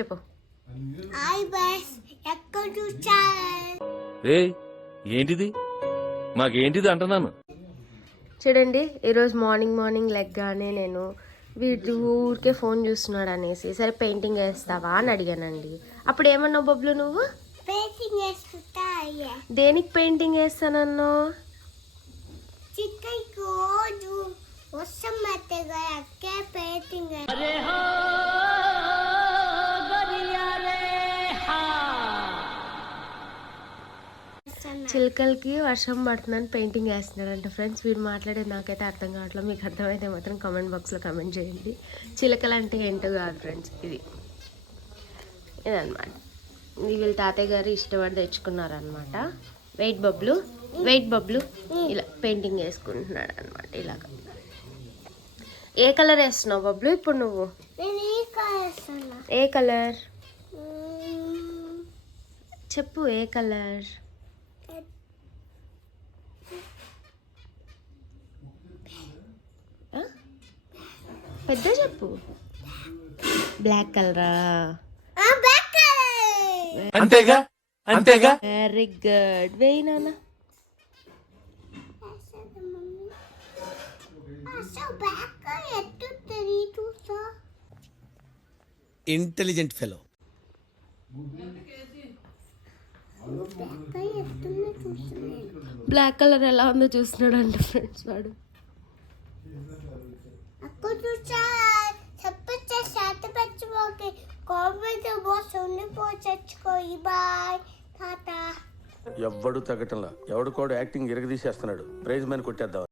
చెప్పు. ఏంటిది మాకేంటిది అంటున్నాను. చూడండి, ఈరోజు మార్నింగ్ లెగ్గానే నేను వీడు ఊరికే ఫోన్ చూస్తున్నాడు అనేసి సరే పెయింటింగ్ వేస్తావా అని అడిగానండి. అప్పుడు ఏమన్నావు బబ్లు నువ్వు? దేనికి పెయింటింగ్ వేస్తానన్నో? చిలకలకి వర్షం పడుతుందని పెయింటింగ్ వేస్తున్నాడంట ఫ్రెండ్స్. వీడు మాట్లాడేది నాకైతే అర్థం కావట్లేదు. మీకు అర్థమైతే మాత్రం కామెంట్ బాక్స్లో కామెంట్ చేయండి. చిలకలు అంటే ఏంటో కాదు ఫ్రెండ్స్, ఇదన్నమాట. ఇది వీళ్ళ తాతయ్య గారు ఇష్టపడి తెచ్చుకున్నారనమాట. వెయిట్ బబ్లు ఇలా పెయింటింగ్ వేసుకుంటున్నాడు అనమాట. ఇలాగ ఏ కలర్ వేస్తున్నావు బబ్లు ఇప్పుడు నువ్వు? ఏ కలర్ చెప్పు, ఏ కలర్? పెద్ద చెప్పు. బ్లాక్ కలరా? అంతేగా. Very good. వెయ్యి నాన్న. Intelligent fellow. బ్లాక్ కలర్ ఎలా ఉందో చూస్తున్నాడు అంట ఫ్రెండ్స్ వాడు. ఎవ్వడు తగ్గటంలా, ఎవడు కూడా యాక్టింగ్ ఇరగదీసేస్తున్నాడు. Prize man కొట్టేద్దాం.